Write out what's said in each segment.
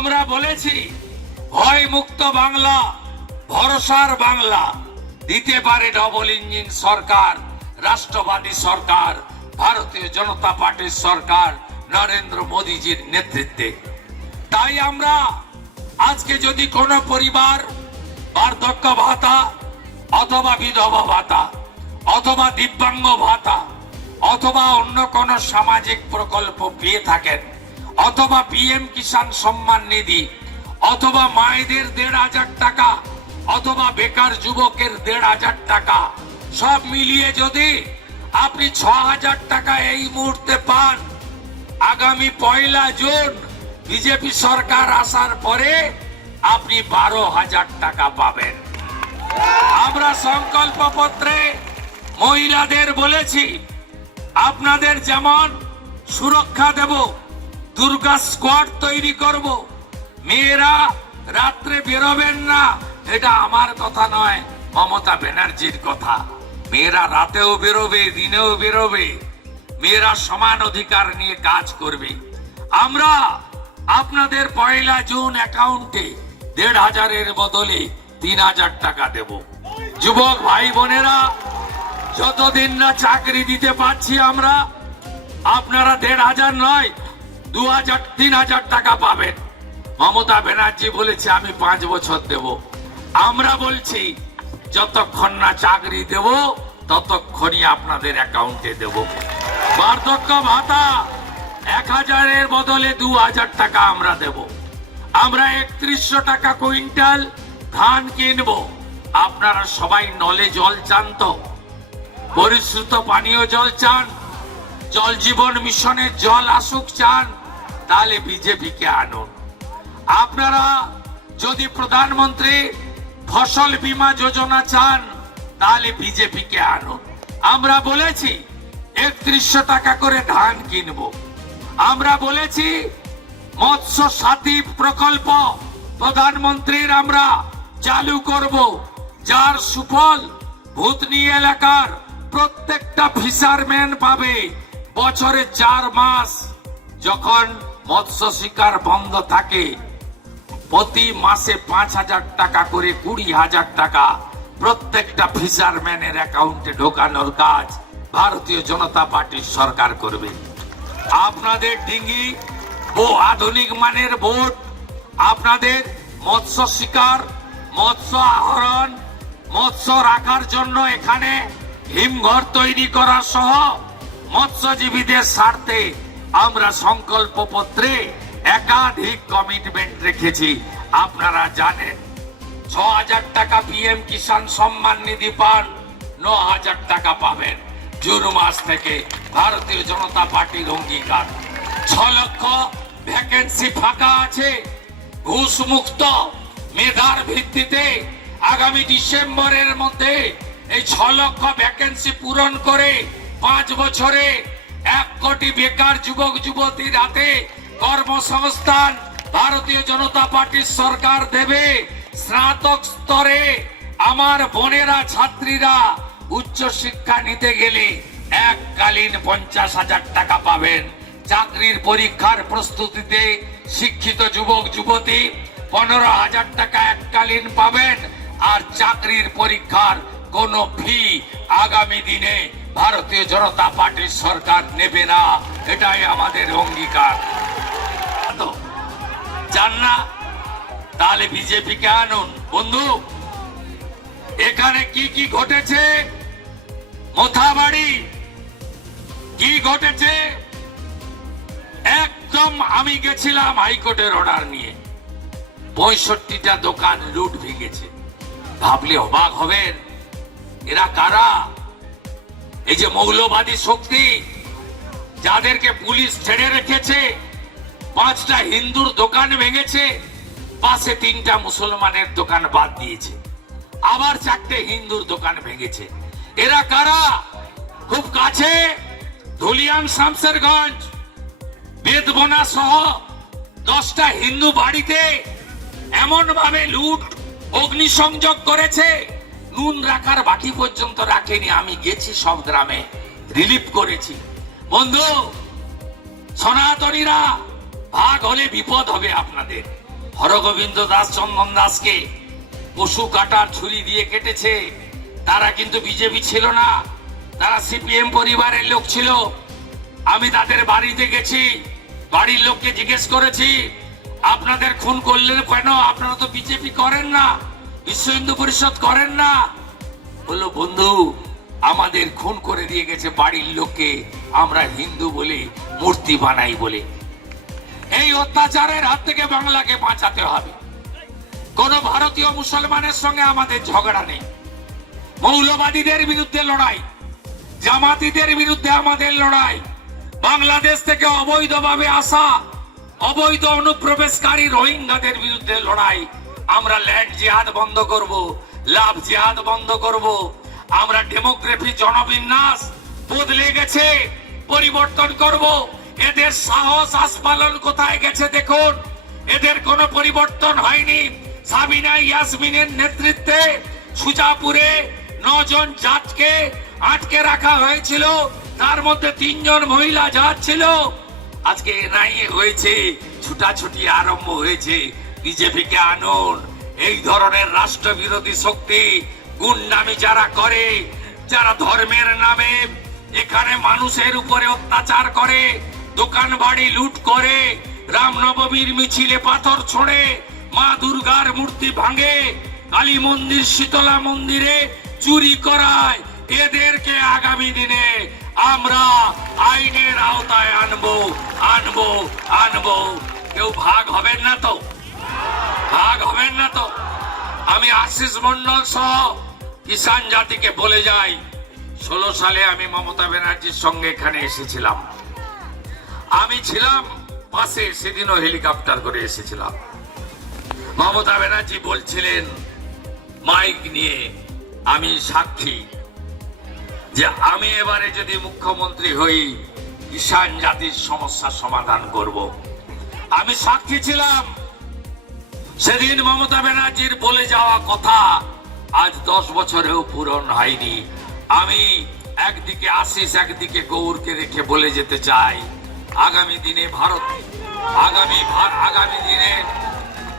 আমরা বলেছি ভয় মুক্ত বাংলা, ভরসার বাংলা দিতে পারে ডবল ইঞ্জিন সরকার, রাষ্ট্রবাদী সরকার, ভারতীয় জনতা পার্টির সরকার নরেন্দ্র মোদীজির নেতৃত্বে। তাই আমরা আজকে যদি কোনো পরিবার বার্ধক্য ভাতা অথবা বিধবা ভাতা অথবা দিব্যাঙ্গ ভাতা অথবা অন্য কোনো সামাজিক প্রকল্প পেয়ে থাকেন, অথবা পিএম কিষাণ সম্মান নিধি, অথবা মায়েদের ১৫০০ টাকা, অথবা বেকার যুবকের ১৫০০ টাকা, সব মিলিয়ে যদি আপনি ৬০০০ টাকা এই মুহূর্তে পান, আগামী ১লা জুন বিজেপি সরকার আসার পরে আপনি ১২,০০০ টাকা পাবেন। আমরা সংকল্প পত্রে মহিলাদের বলেছি আপনাদের যেমন সুরক্ষা দেব, দুর্গা স্কোয়াড তৈরি করব, মেয়েরা রাত্রে বেরোবেন না, এটা আমার কথা নয়, মমতা ব্যানার্জির কথা। মেয়েরা রাতেও বেরোবে, দিনেও বেরোবে, মেয়েরা সমান অধিকার নিয়ে কাজ করবে। আমরা আপনাদের ১লা জুন অ্যাকাউন্টে ১৫০০-এর বদলে ৩০০০ টাকা দেব। যুবক ভাই বোনেরা, যতদিন না চাকরি দিতে পারছি আমরা, আপনারা ১৫০০ নয় ২০০০ ৩০০০ টাকা পাবেন। মমতা ব্যানার্জি বলেছে আমি ৫ বছর দেব। আমরা বলছি যতক্ষণ না চাকরি দেব ততক্ষণই আপনাদের অ্যাকাউন্টে দেব। বার্ধক্য ভাতা ১০০০-এর বদলে ২০০০ টাকা আমরা দেব। আমরা ৩১০০ টাকা কুইন্টাল ধান কিনবো। আপনারা সবাই নলে জল চান তো? পরিশ্রুত পানীয় জল চান? জল জীবন মিশনের জল আসুক চান? তাহলে বিজেপিকে আনুন। আপনারা যদি প্রধানমন্ত্রী ফসল বীমা যোজনা চান তাহলে বিজেপিকে আনুন। আমরা বলেছি ৩১০০ টাকা করে ধান কিনবো। আমরা বলেছি মৎস্য সাথী প্রকল্প প্রধানমন্ত্রীর আমরা চালু করব, যার সুফল ভূতনি এলাকার প্রত্যেকটা ফিশারম্যান পাবে। বছরে ৪ মাস যখন মৎস্য শিকার বন্ধ থাকে, প্রতি মাসে ৫,০০০ টাকা করে ২০,০০০ টাকা প্রত্যেকটা ফিশারম্যানের অ্যাকাউন্টে ঢোকানোর কাজ ভারতীয় জনতা পার্টির সরকার করবে। আপনাদের ডিঙ্গি ও আধুনিক মানের বোট, আপনাদের মৎস্য শিকার, মৎস্য আহরণ, মৎস্য রাখার জন্য এখানে হিমঘর তৈরি করা সহ মৎস্যজীবীদের স্বার্থে আমরা সংকল্প পত্রে একাধিক কমিটমেন্ট রেখেছি। আপনারা জানেন ৬০০০ টাকা পিএম কিষাণ সম্মান নিধি পান, ৯,০০০ টাকা পাবেন জুন মাস থেকে। ভারতীয় জনতা পার্টির অঙ্গীকার। ৬ লক্ষ ভ্যাকেন্সি ফাঁকা আছে ঘুষ মুক্ত মেধার ভিত্তিতে। আগামী ডিসেম্বরের মধ্যে এই ৬ লক্ষ ভ্যাকেন্সি পূরণ করে ৫ বছরে ১ কোটি বেকার যুবক যুবতীর হাতে কর্মসংস্থান ভারতীয় জনতা পার্টির সরকার দেবে। স্নাতক স্তরে আমার বোনেরা ছাত্রীরা উচ্চ শিক্ষা নিতে গেলে এককালীন ৫০,০০০ টাকা পাবেন। চাকরির পরীক্ষার প্রস্তুতিতে শিক্ষিত যুবক যুবতী ১৫,০০০ টাকা এককালীন পাবেন। আর চাকরির পরীক্ষার কোনো ফি আগামী দিনে ভারতীয় জনতা পার্টির সরকার নেবে না, এটাই আমাদের অঙ্গীকার। চান না? তাহলে বিজেপিকে আনুন। বন্ধু, এখানে কি কি ঘটেছে, মোথাবাড়ি কি ঘটেছে, একদম আমি গেছিলাম হাইকোর্টের অর্ডার নিয়ে, ৬৫টা দোকান লুট ভেঙেছে। ভাবলে অবাক হবেন, এরা কারা? এই যে মৌলবাদী শক্তি, যাদেরকে পুলিশ ছেড়ে রেখেছে, ৫টা হিন্দুর দোকান ভেঙেছে, পাশে ৩টা মুসলমানের দোকান বাদ দিয়েছে, আবার 4টে হিন্দুর দোকান ভেঙেছে। এরা কারা? খুব কাছে ধুলিয়ান শামসেরগঞ্জ বেদবনা সহ 10টা হিন্দু বাড়িতে এমন ভাবে লুট অগ্নিসংযোগ করেছে, নুন রাখার বাটি পর্যন্ত রাখেনি। আমি গেছি সব গ্রামে, রিলিফ করেছি। বন্ধু, সনাতনীরা ভাগ হলে বিপদ হবে আপনাদের। হরগোবিন্দ দাস, চন্দন দাসকে পশু কাটার ছুরি দিয়ে কেটেছে, তারা কিন্তু বিজেপি ছিল না, তারা সিপিএম পরিবারের লোক ছিল। আমি তাদের বাড়িতে গেছি, বাড়ির লোককে জিজ্ঞেস করেছি আপনাদের খুন করলেন কেন, আপনারা তো বিজেপি করেন না, বিশ্ব হিন্দু পরিষদ করেন না। বললো বন্ধু আমাদের খুন করে দিয়ে গেছে বাড়ির লোককে, আমরা হিন্দু বলে মূর্তি বানাই বলে। এই অত্যাচারের হাত থেকে বাংলাকে বাঁচাতে হবে। কোন ভারতীয় মুসলমানের সঙ্গে আমাদের ঝগড়া নেই। মৌলবাদীদের বিরুদ্ধে লড়াই, জামাতিদের বিরুদ্ধে আমাদের লড়াই, বাংলাদেশ থেকে অবৈধভাবে আসা অবৈধ অনুপ্রবেশকারী রোহিঙ্গাদের বিরুদ্ধে লড়াই। আমরা ল্যান্ড জিহাদ বন্ধ করব, লাভ জিহাদ বন্ধ করব। আমরা ডেমোগ্রাফি, জনবিন্যাস বদলে গেছে, পরিবর্তন করব। এদের সাহস আস্ফালন কোথায় গেছে দেখুন, এদের কোনো পরিবর্তন হয়নি। সাবিনা ইয়াসমিনের নেতৃত্বে সুজাপুরে 9 জন জাজকে আটকে রাখা হয়েছিল, তার মধ্যে 3 জন মহিলা জাজ ছিল। আজকে এনআইএ হয়েছে, ছুটাছুটি আরম্ভ হয়েছে, বিজেপিকে আনুন। এই ধরনের রাষ্ট্রবিরোধী শক্তি, গুন্ডামি যারা করে, যারা ধর্মের নামে এখানে মানুষের উপরে অত্যাচার করে, দোকান বাড়ি লুট করে, রামনবমীর মিছিলে পাথর ছোড়ে, মা দুর্গার মূর্তি ভাঙে, কালী মন্দির, শীতলা মন্দিরে চুরি করায়, এদেরকে আগামী দিনে আমরা আইনের আওতায় আনবো, আনবো, আনবো। কেউ ভাগ হবেন না তো, ভাগ হবেন না তো। আমি আশিস মন্ডল সহ কিষাণ জাতিকে বলে যাই, 16 সালে আমি মমতা ব্যানার্জির সঙ্গে এখানে এসেছিলাম। আমি ছিলাম পাশে, সেদিনও হেলিকপ্টার করে এসেছিলাম। মমতা ব্যানার্জি বলছিলেন মাইক নিয়ে, আমি সাক্ষী যে আমি এবারে যদি মুখ্যমন্ত্রী হই কিষাণ জাতির সমস্যার সমাধান করব। আমি সাক্ষী ছিলাম। সেদিন মমতা ব্যানার্জির বলে যাওয়া কথা আজ 10 বছরেও পূরণ হয়নি। আমি একদিকে আশিস, একদিকে গৌরকে রেখে বলে যেতে চাই, আগামী দিনে আগামী দিনে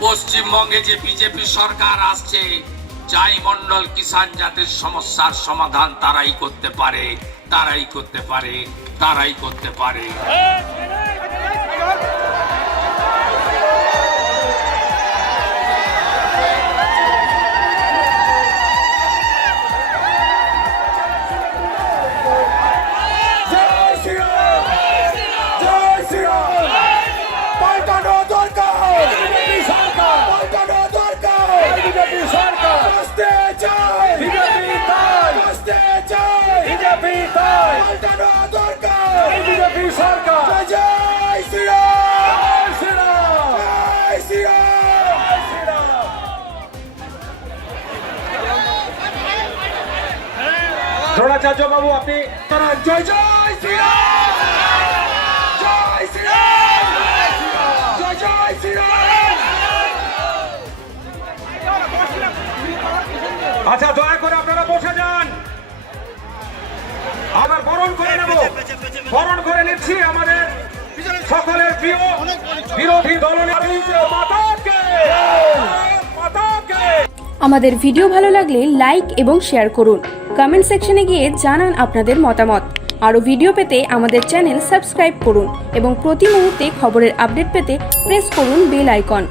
পশ্চিমবঙ্গে যে বিজেপি সরকার আসছে, চাই মন্ডল কিষাণ জাতির সমস্যার সমাধান তারাই করতে পারে, তারাই করতে পারে, তারাই করতে পারে। দ্রোণাচার্য বাবু, আপনি জয় জয় শ্রীরাম, জয় শ্রীরাম, জয় জয় শ্রীরাম। আচ্ছা, দয়া করে আপনারা বসে যান। আবার বরণ করে নেব, বরণ করে নিচ্ছি আমাদের সকলের প্রিয় বিরোধী দলনেতা মাতাকে। আমাদের ভিডিও ভালো লাগলে লাইক এবং শেয়ার করুন। কমেন্ট সেকশনে গিয়ে জানান আপনাদের মতামত। আরও ভিডিও পেতে আমাদের চ্যানেল সাবস্ক্রাইব করুন এবং প্রতি মুহূর্তে খবরের আপডেট পেতে প্রেস করুন বেল আইকন।